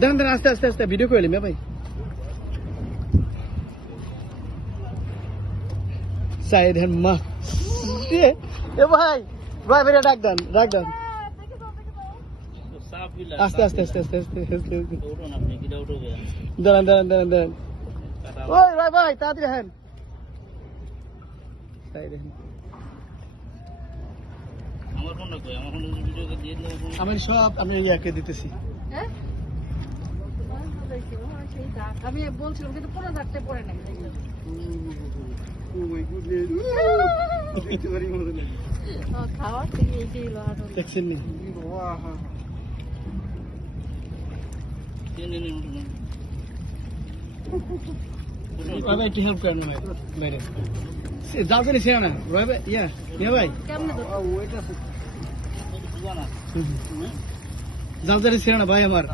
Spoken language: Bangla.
দেন দেন আস্তে আস্তে আস্তে ভিডিও করে নিলাম ভাই সাইড হ্যান্ড মা এ ভাই ভাই ভাই ডাক দেন আস্তে আস্তে আস্তে আস্তে আস্তে দাঁড়ান দাঁড়ান দাঁড়ান দাঁড়ান ওই ভাই ভাই তাড়াতাড়ি হ্যান সাইড হ্যান্ড আমার সব আমি ইয়াকে দিতেছি আমি বলছিলাম কিন্তু পুরো ডাকতে পড়ে নাই খাওয়া থেকে এই যে দেখছেন নি ভাই একটু হেল্প করেন ভাই বাইরে যাও কেন সে না ভাই ভাই ইয়া ভাই কেমনে যাও জানি সে না ভাই আমার